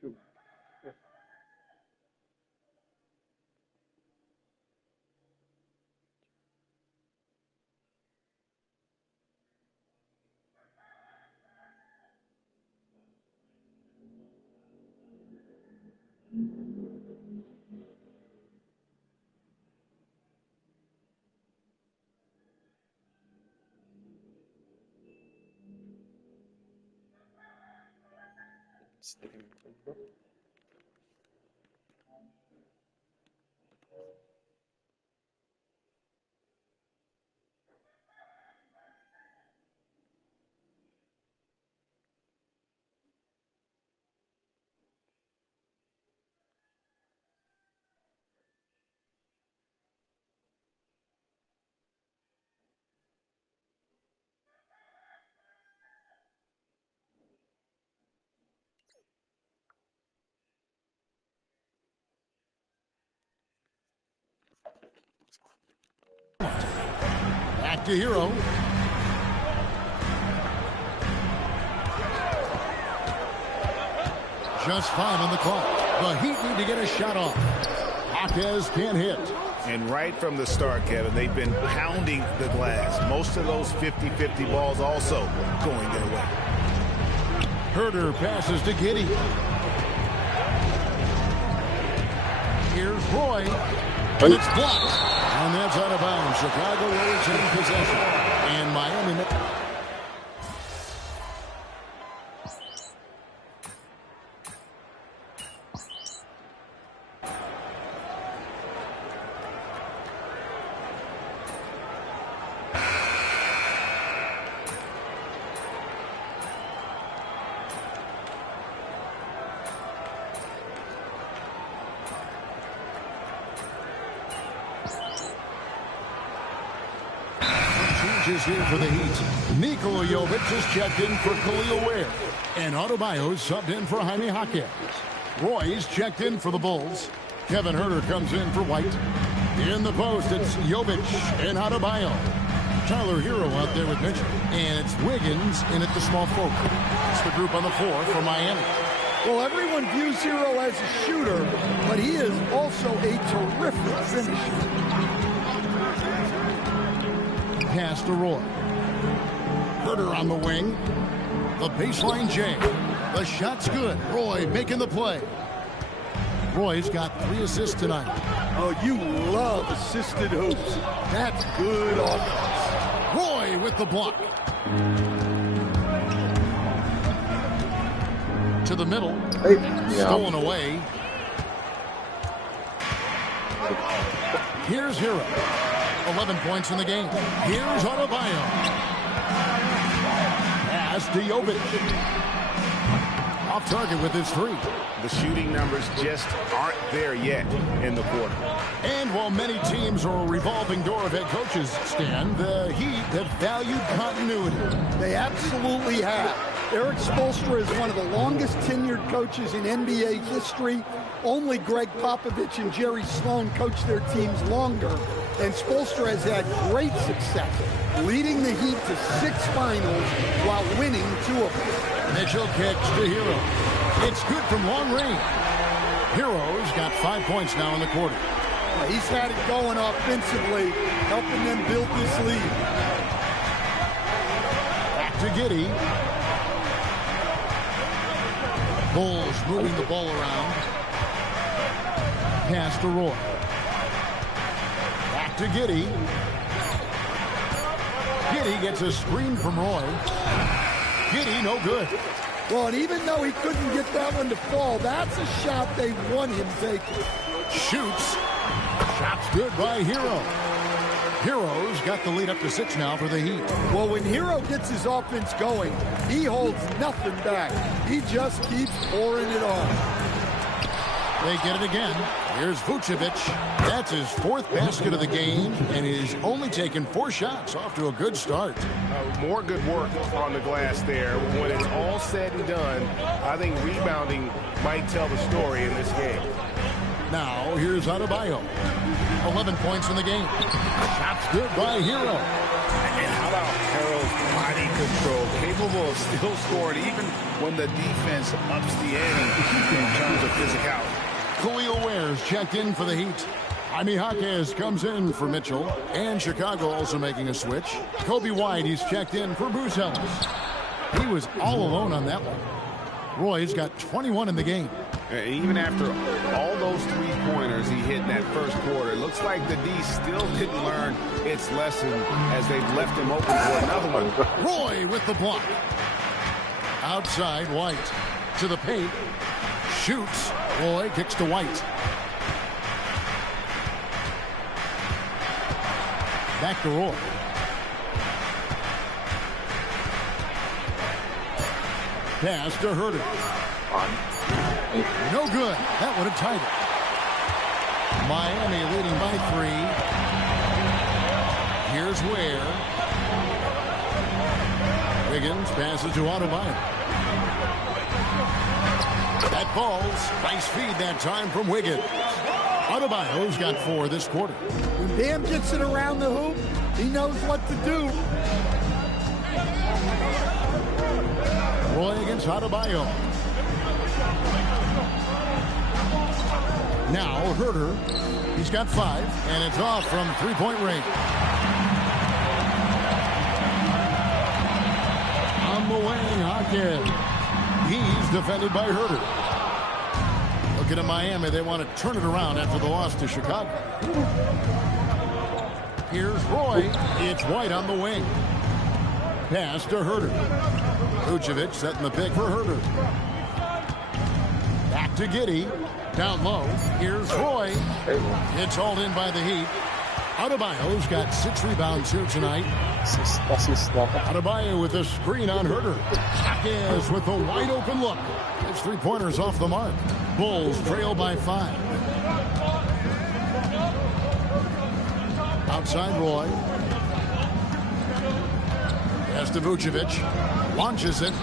2. Sticking bro. Back to Hero. Just 5 on the clock. The Heat need to get a shot off. Jaquez can't hit. And right from the start, Kevin, they've been pounding the glass. Most of those 50-50 balls also going their way. Herder passes to Giddey. Here's Roy. And it's blocked. And that's out of bounds. Chicago Bulls in possession. And Miami. Is here for the Heat. Nikola Jovic is checked in for Khalil Ware. And Adebayo subbed in for Jaime Jaquez. Roy's checked in for the Bulls. Kevin Herter comes in for White. In the post, it's Jovic and Adebayo. Tyler Hero out there with Mitchell. And it's Wiggins in at the small forward. It's the group on the floor for Miami. Well, everyone views Hero as a shooter, but he is also a terrific finisher. Pass to Roy. Herter on the wing. The baseline J. The shot's good. Roy making the play. Roy's got 3 assists tonight. Oh, you love assisted hoops. That's good offense. Roy with the block. To the middle. Stolen away. Here's Hero. 11 points in the game. Here's Adebayo. Pass to Jovic. Off target with his 3. The shooting numbers just aren't there yet in the quarter. And while many teams are a revolving door of head coaches, Stan, the Heat have valued continuity. They absolutely have. Eric Spoelstra is one of the longest tenured coaches in NBA history. Only Greg Popovich and Jerry Sloan coached their teams longer. And Spoelstra has had great success, leading the Heat to 6 finals while winning 2 of them. Mitchell kicks to Hero. It's good from long range. Hero's got 5 points now in the quarter. He's had it going offensively, helping them build this lead. Back to Giddey. Bulls moving the ball around. Pass to Roy. Back to Giddey. Giddey gets a screen from Roy. Giddey, no good. Well, and even though he couldn't get that one to fall, that's a shot they want him taking. Shoots. Shot's good by Hero. Hero's got the lead up to 6 now for the Heat. Well, when Hero gets his offense going, he holds nothing back. He just keeps pouring it on. They get it again. Here's Vucevic. That's his 4th basket of the game, and he's only taken 4 shots. Off to a good start. More good work on the glass there. When it's all said and done, I think rebounding might tell the story in this game. Now, here's Adebayo. 11 points in the game. Shot's good by Hero. And how about Harold's body control, capable of still scoring even when the defense ups the ante in terms of physicality. Khalil Ware's checked in for the Heat. Jaime Jaquez comes in for Mitchell. And Chicago also making a switch. Kobe White, he's checked in for Bruce Ellis. He was all alone on that one. Roy's got 21 in the game. Even after all those three-pointers he hit in that first quarter, it looks like the D still didn't learn its lesson as they've left him open for another one. Roy with the block. Outside, White to the paint. Shoots. Roy kicks to White. Back to Roy. Pass to Herter. No good. That would have tied it. Miami leading by 3. Here's Ware. Wiggins passes to Adebayo. That falls. Nice feed that time from Wiggins. Adebayo's got 4 this quarter. When Bam gets it around the hoop, he knows what to do. Roy against Adebayo. Now Herter. He's got 5, and it's off from three-point range. On the wing, Hawkins. He's defended by Herter. Looking at Miami, they want to turn it around after the loss to Chicago. Here's Roy. It's White on the wing. Pass to Herter. Vucevic setting the pick for Herter. Back to Giddey. Down low. Here's Roy. It's hauled in by the Heat. Adebayo's got 6 rebounds here tonight. Adebayo with a screen on Herter. Hawkins with a wide open look. His 3-pointers off the mark. Bulls trail by 5. Outside Roy. Pass to Vucevic. Launches it.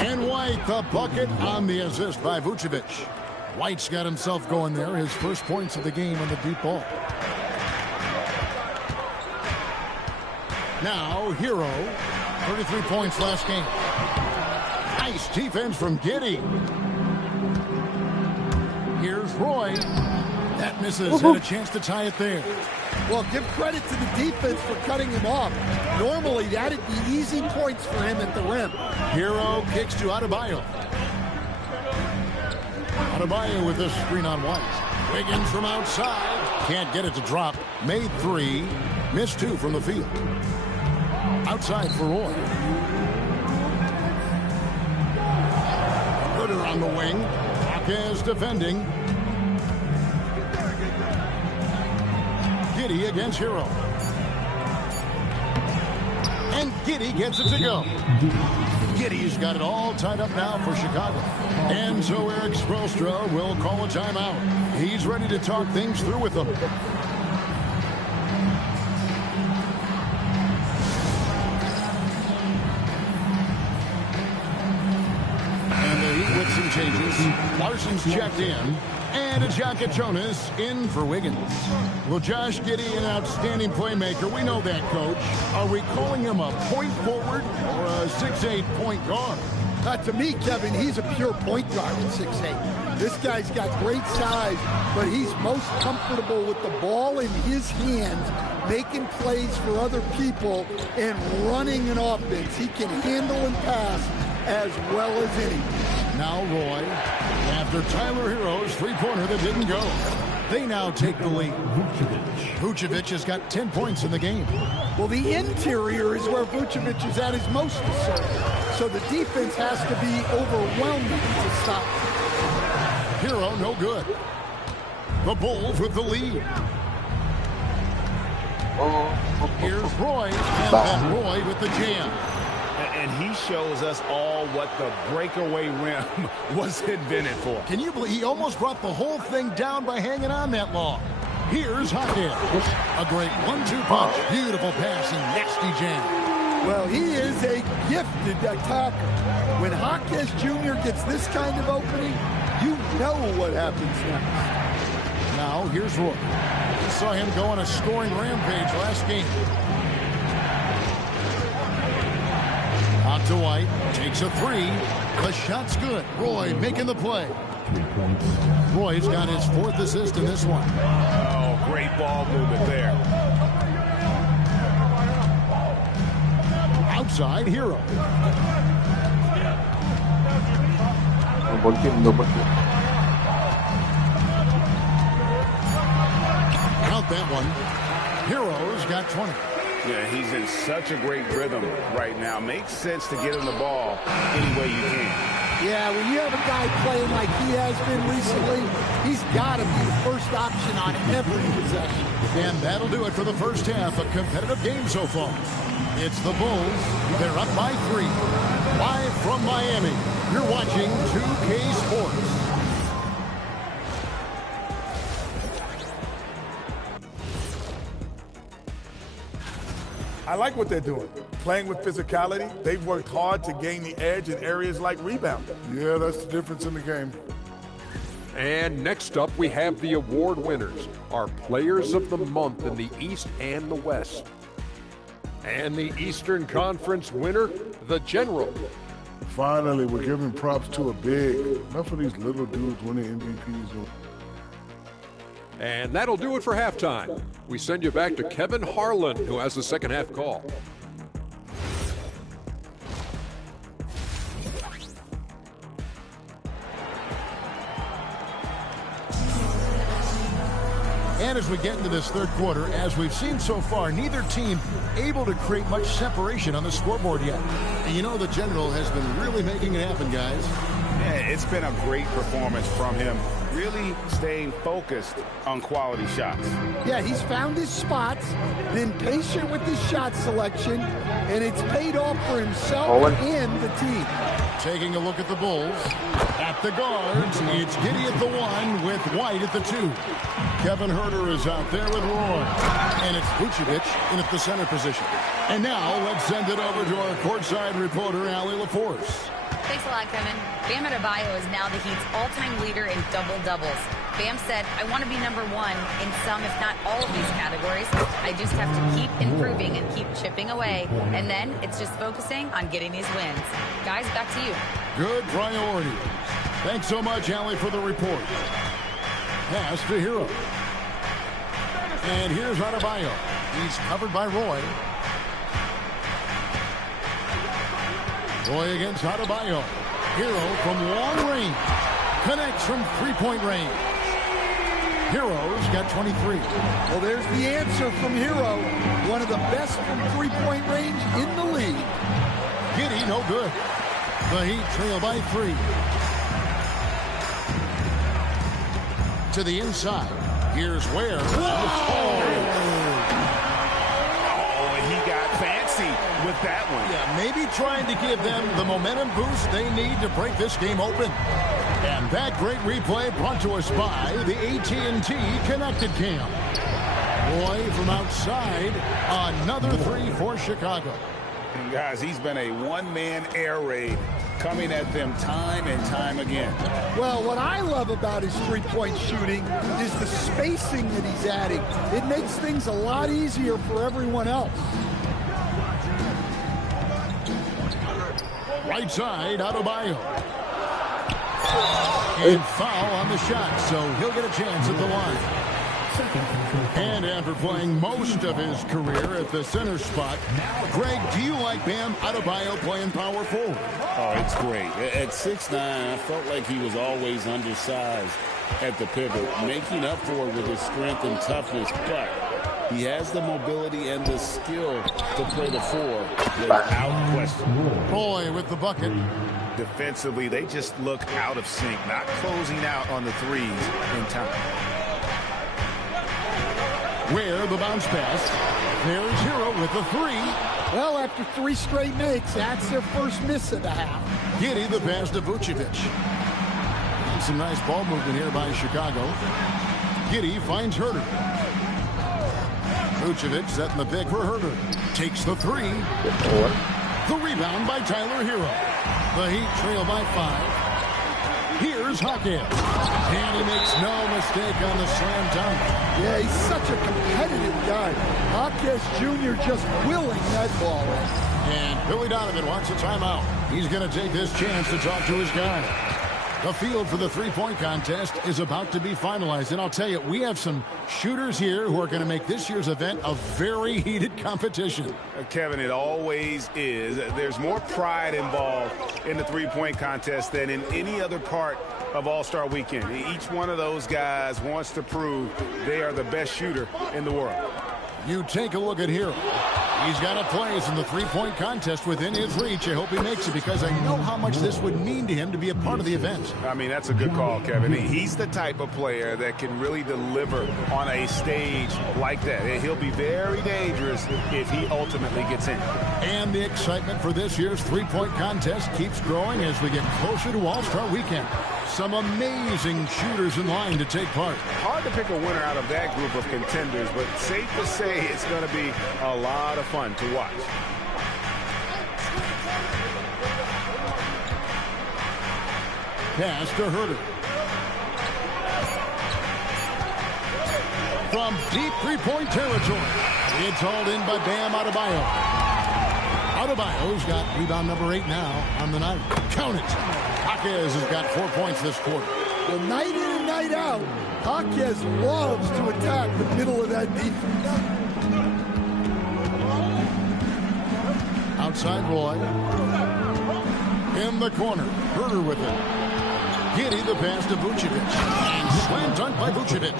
And White the bucket on the assist by Vucevic. White's got himself going there. His first points of the game on the deep ball. Now, Hero. 33 points last game. Nice defense from Giddey. Here's Roy. That misses. Had a chance to tie it there. Well, give credit to the defense for cutting him off. Normally, that'd be easy points for him at the rim. Hero kicks to Adebayo. Adebayo with this screen on White. Wiggins from outside. Can't get it to drop. Made 3. Missed 2 from the field. Outside for Roy. Herter on the wing. Hawkins defending. Giddey against Hero. And Giddey gets it to go. Giddey's got it all tied up now for Chicago. And so Eric Spoelstra will call a timeout. He's ready to talk things through with them. And the Heat with some changes. Larson's checked in. And a Jacket Jonas in for Wiggins. Well, Josh Giddey, an outstanding playmaker. We know that, Coach. Are we calling him a point forward or a 6'8" point guard? To me, Kevin, he's a pure point guard at 6'8". This guy's got great size, but he's most comfortable with the ball in his hands, making plays for other people, and running an offense. He can handle and pass as well as any. Now Roy, after Tyler Hero's 3-pointer that didn't go. They now take the lead. Vucevic has got 10 points in the game. Well, the interior is where Vucevic is at his most concerned. So the defense has to be overwhelming to stop. Hero, no good. The Bulls with the lead. Here's Roy, and then Roy with the jam. And he shows us all what the breakaway rim was invented for. Can you believe he almost brought the whole thing down by hanging on that long? Here's Hawkins. A great 1-2 punch. Beautiful passing. Nasty jam. Well, he is a gifted attacker. When Hawkins Jr. gets this kind of opening, you know what happens next. Now, here's Roy. We saw him go on a scoring rampage last game. To White, takes a three. The shot's good. Roy making the play. Roy's got his 4th assist in this one. Oh, great ball movement there. Outside, Hero. Count that one. Hero's got 20. Yeah, he's in such a great rhythm right now. Makes sense to get him the ball any way you can. Yeah, when you have a guy playing like he has been recently, he's got to be the first option on every possession. And that'll do it for the first half. A competitive game so far. It's the Bulls. They're up by 3. Live from Miami, you're watching 2K Sports. I like what they're doing. Playing with physicality, they've worked hard to gain the edge in areas like rebounding. Yeah, that's the difference in the game. And next up, we have the award winners, our Players of the Month in the East and the West. And the Eastern Conference winner, the General. Finally, we're giving props to a big. Enough of these little dudes winning MVPs. And that'll do it for halftime. We send you back to Kevin Harlan, who has the second half call. And as we get into this third quarter, as we've seen so far, neither team able to create much separation on the scoreboard yet. And you know the General has been really making it happen, guys. Yeah, it's been a great performance from him. Really staying focused on quality shots. Yeah, he's found his spots, been patient with his shot selection, and it's paid off for himself and the team. Taking a look at the Bulls. At the guards, it's Giddey at the 1 with White at the 2. Kevin Huerter is out there with Roy. And it's Vucevic in at the center position. And now let's send it over to our courtside reporter, Allie LaForce. Thanks a lot, Kevin. Bam Adebayo is now the Heat's all-time leader in double-doubles. Bam said, I want to be number 1 in some, if not all of these categories. I just have to keep improving and keep chipping away. And then it's just focusing on getting these wins. Guys, back to you. Good priority. Thanks so much, Allie, for the report. Pass to Hero. And here's Adebayo. He's covered by Roy. Roy against Adebayo. Hero from long range. Connects from three-point range. Hero's got 23. Well, there's the answer from Hero. One of the best from three-point range in the league. Giddey, no good. The Heat trail by 3. To the inside. Here's Ware. He got fancy with that one. Yeah, maybe trying to give them the momentum boost they need to break this game open. And that great replay brought to us by the AT&T Connected Cam. Roy from outside, another 3 for Chicago. And guys, he's been a one-man air raid coming at them time and time again. Well, what I love about his three-point shooting is the spacing that he's adding. It makes things a lot easier for everyone else. Right side, Adebayo. And foul on the shot, so he'll get a chance at the line. And after playing most of his career at the center spot, Greg, do you like Bam Adebayo playing power forward? Oh, it's great. At 6'9", I felt like he was always undersized at the pivot, making up for it with his strength and toughness, but he has the mobility and the skill to play the 4 without question. Roy with the bucket. Defensively, they just look out of sync, not closing out on the threes in time. Where the bounce pass. There's Hero with the 3. Well, after 3 straight makes, that's their first miss of the half. Giddey the pass to Vucevic. Some nice ball movement here by Chicago. Giddey finds Huerter. Vucevic setting the pick for Huerter. Takes the 3. The rebound by Tyler Hero. The Heat trail by 5. Here's Hawkins. And he makes no mistake on the slam dunk. Yeah, he's such a competitive guy. Hawkins Jr. just willing that ball in. And Billy Donovan wants a timeout. He's going to take this chance to talk to his guy. The field for the three-point contest is about to be finalized. And I'll tell you, we have some shooters here who are going to make this year's event a very heated competition. Kevin, it always is. There's more pride involved in the three-point contest than in any other part of All-Star Weekend. Each one of those guys wants to prove they are the best shooter in the world. You take a look at Hero. He's got a place in the three-point contest within his reach. I hope he makes it because I know how much this would mean to him to be a part of the event. I mean, that's a good call, Kevin. He's the type of player that can really deliver on a stage like that. He'll be very dangerous if he ultimately gets in. And the excitement for this year's three-point contest keeps growing as we get closer to All-Star Weekend. Some amazing shooters in line to take part. Hard to pick a winner out of that group of contenders, but safe to say it's going to be a lot of fun to watch. Pass to Herter. From deep three-point territory, it's hauled in by Bam Adebayo. Adebayo's got rebound number 8 now on the night. Count it. Hawkins has got 4 points this quarter. Well, night in and night out, Hawkins loves to attack the middle of that defense. Outside Roy. In the corner. Herter with it. Giddey the pass to Vucevic. And slam dunk by Vucevic.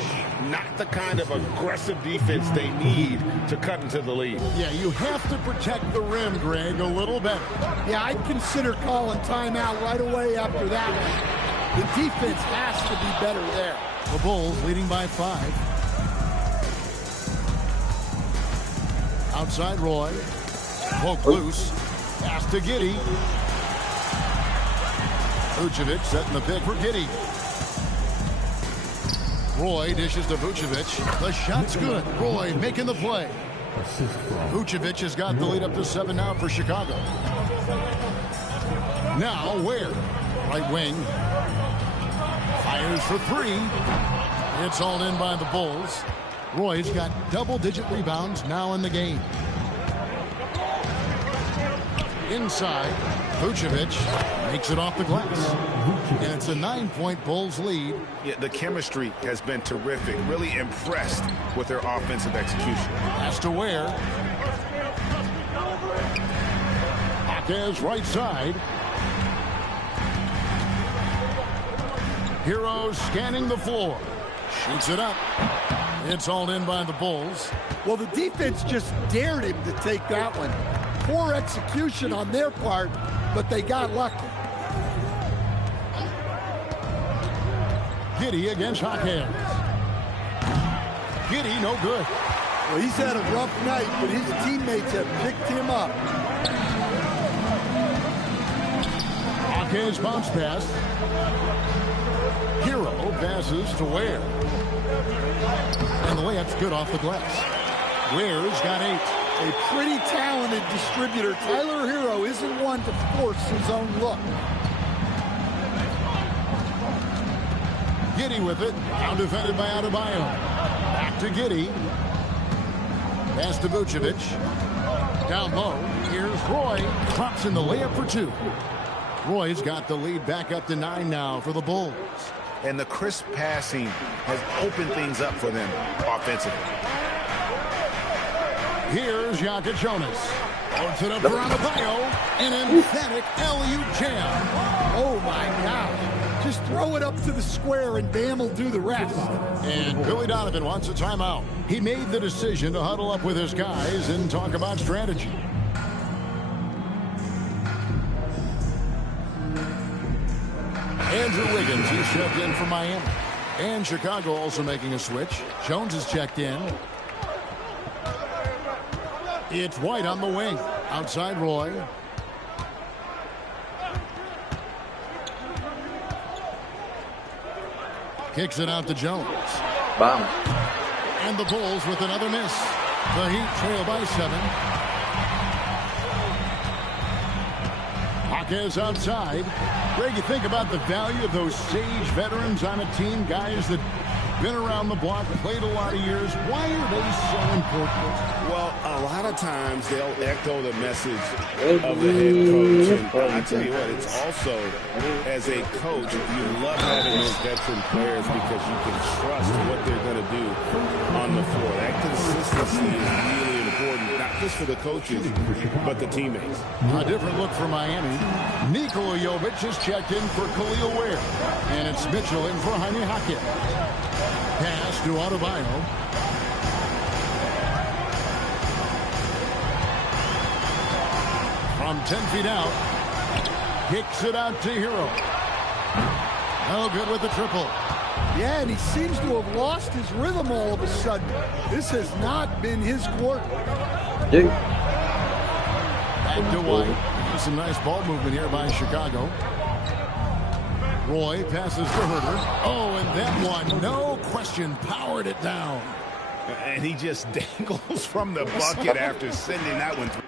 Not the kind of aggressive defense they need to cut into the lead. Yeah, you have to protect the rim, Greg, a little better. Yeah, I'd consider calling timeout right away after that one. The defense has to be better there. The Bulls leading by 5. Outside Roy. Poke loose. Pass to Giddey. Vucevic setting the pick for Giddey. Roy dishes to Vucevic. The shot's good. Roy making the play. Vucevic has got the lead up to 7 now for Chicago. Now Ware. Right wing. Fires for 3. It's all in by the Bulls. Roy's got double-digit rebounds now in the game. Inside, Vucevic makes it off the glass. And it's a 9-point Bulls lead. Yeah, the chemistry has been terrific. Really impressed with their offensive execution. Pass to Ware. Hawkins right side. Hero scanning the floor. Shoots it up. It's all in by the Bulls. Well, the defense just dared him to take that one. Poor execution on their part, but they got lucky. Giddey against Hawkins. Giddey no good. Well, he's had a rough night, but his teammates have picked him up. Hawkins bounce pass. Hero passes to Ware. And the layup's good off the glass. Ware's got 8. A pretty talented distributor. Tyler Hero isn't one to force his own look. Giddey with it. Now defended by Adebayo. Back to Giddey. Pass to Vucevic. Down low. Here's Roy. Drops in the layup for 2. Roy's got the lead back up to 9 now for the Bulls. And the crisp passing has opened things up for them offensively. Here's Jokic Jonas. Puts it up for Adebayo. An emphatic LU jam. Oh, my God. Just throw it up to the square and Bam will do the rest. And Billy Donovan wants a timeout. He made the decision to huddle up with his guys and talk about strategy. Andrew Wiggins, he's checked in for Miami. And Chicago also making a switch. Jones is checked in. It's White on the wing. Outside Roy. Kicks it out to Jones. Wow. And the Bulls with another miss. The Heat trail by 7. Marquez outside. Greg, you think about the value of those sage veterans on a team, guys that been around the block, played a lot of years. Why are they so important? Well, a lot of times they'll echo the message of the head coach. And I tell you what, it's also, as a coach, you love having those veteran players because you can trust what they're going to do on the floor. That consistency is really important, not just for the coaches, but the teammates. A different look for Miami. Nikola Jovic is checked in for Khalil Ware. And it's Mitchell in for Jaime Jaquez. Pass to Adebayo. From 10 feet out. Kicks it out to Hero. No good with the triple. Yeah, and he seems to have lost his rhythm all of a sudden. This has not been his quarter. Back to White. Some nice ball movement here by Chicago. Roy passes to Herter. Oh, and that one, no question, powered it down. And he just dangles from the bucket after sending that one through.